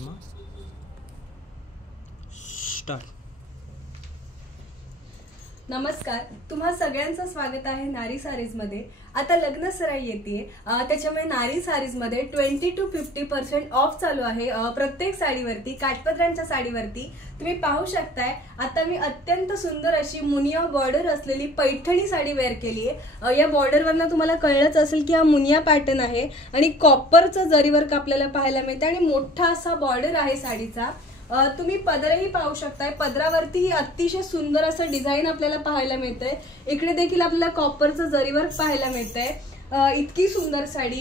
Sharma start. नमस्कार, तुम्हा सगळ्यांचं स्वागत आहे नारी सारीज मध्ये। आता लग्न सराई येते, त्याच्यामुळे नारी सारीज मध्ये 20 to 50% ऑफ चालू आहे प्रत्येक साडीवरती, काठपदरांच्या साडीवरती। तुम्ही पाहू शकताय आता मी अत्यंत सुंदर अशी मुनिया बॉर्डर असलेली पैठणी साडी वेअर केली आहे। या बॉर्डरवरनं तुम्हाला कळलंच असेल की हा मुनिया पॅटर्न आहे आणि कॉपरचं जरीवर्क आपल्याला पाहायला मिळतं आणि मोठा असा बॉर्डर आहे साडीचा। तुम्ही पदरही पाहू शकताय, पदरावरती ही अतिशय सुंदर असं डिझाईन आपल्याला पाहायला मिळतंय। इकडे देखील आपल्याला कॉपरचं जरीवर्क पाहायला मिळतंय। इतकी सुंदर साडी,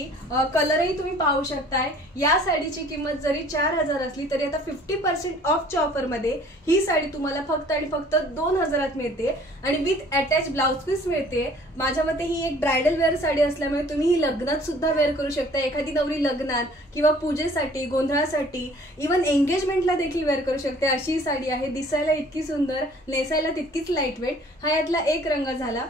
कलरही तुम्ही पाहू शकताय। या साडीची किंमत जरी 4000 असली तरी आता 50% ऑफच्या ऑफर मध्ये ही साडी तुम्हाला फक्त आणि फक्त 2000 मिळते आणि विथ अटॅच ब्लाउज पीस मिळते। माझ्या मते ही एक ब्रायडल वेअर साडी असल्यामुळे तुम्ही ही लग्नात सुद्धा वेअर करू शकता। एखादी नवरी लग्नात किंवा पूजेसाठी, गोंधळासाठी, इवन एंगेजमेंटला देखील वेअर करू शकते अशी ही साडी आहे। दिसायला इतकी सुंदर, नेसायला तितकीच लाईट वेट। हा यातला एक रंग झाला।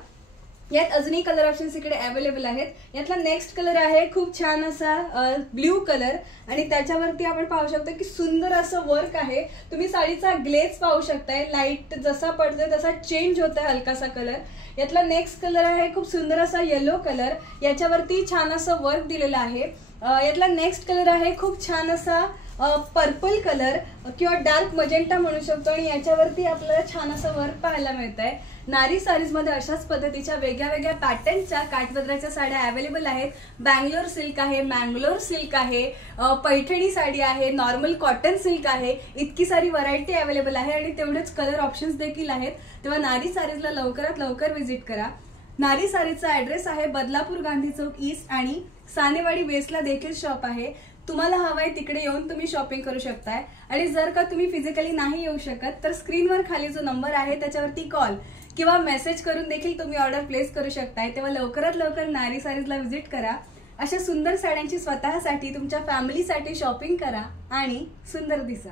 यात अजूनही कलर ऑप्शन्स इकडे अवेलेबल आहेत। यातला नेक्स्ट कलर आहे खूप छान असा ब्ल्यू कलर आणि त्याच्यावरती आपण पाहू शकतो की सुंदर असं वर्क आहे। तुम्ही साडीचा ग्लेज पाहू शकताय, लाईट जसा पडतोय तसा चेंज होतोय हलकासा कलर। यातला नेक्स्ट कलर आहे खूप सुंदर असा येलो कलर, याच्यावरती छान असं वर्क दिलेलं आहे। यातला नेक्स्ट कलर आहे खूप छान असा पर्पल कलर किंवा डार्क मजेंटा म्हणू शकतो आणि याच्यावरती आपल्याला छान असं वर्क पाहायला मिळतंय। नारी सारीज मध्ये अशाच पद्धतीच्या वेगळ्या वेगळ्या पॅटर्नच्या काठपदराच्या साड्या अवेलेबल आहेत। बँगलोर सिल्क आहे, मँगलोर सिल्क आहे, पैठणी साडी आहे, नॉर्मल कॉटन सिल्क आहे। इतकी सारी व्हरायटी अवेलेबल आहे आणि तेवढेच कलर ऑप्शन्स देखील आहेत। तेव्हा नारी सारीजला लवकरात लवकर व्हिजिट करा। नारी सारीजचा ऍड्रेस आहे बदलापूर गांधी चौक ईस्ट आणि सानेवाडी वेस्टला देखील शॉप आहे। तुम्हाला हवंय तिकडे येऊन तुम्ही शॉपिंग करू शकताय आणि जर का तुम्ही फिजिकली नाही येऊ शकत तर स्क्रीनवर खाली जो नंबर आहे त्याच्यावरती कॉल किंवा मेसेज करून देखील तुम्ही ऑर्डर प्लेस करू शकताय। तेव्हा लवकरात लवकर नारी सारीजला व्हिजिट करा। अशा सुंदर साड्यांची स्वतःसाठी, तुमच्या फॅमिलीसाठी शॉपिंग करा आणि सुंदर दिसा।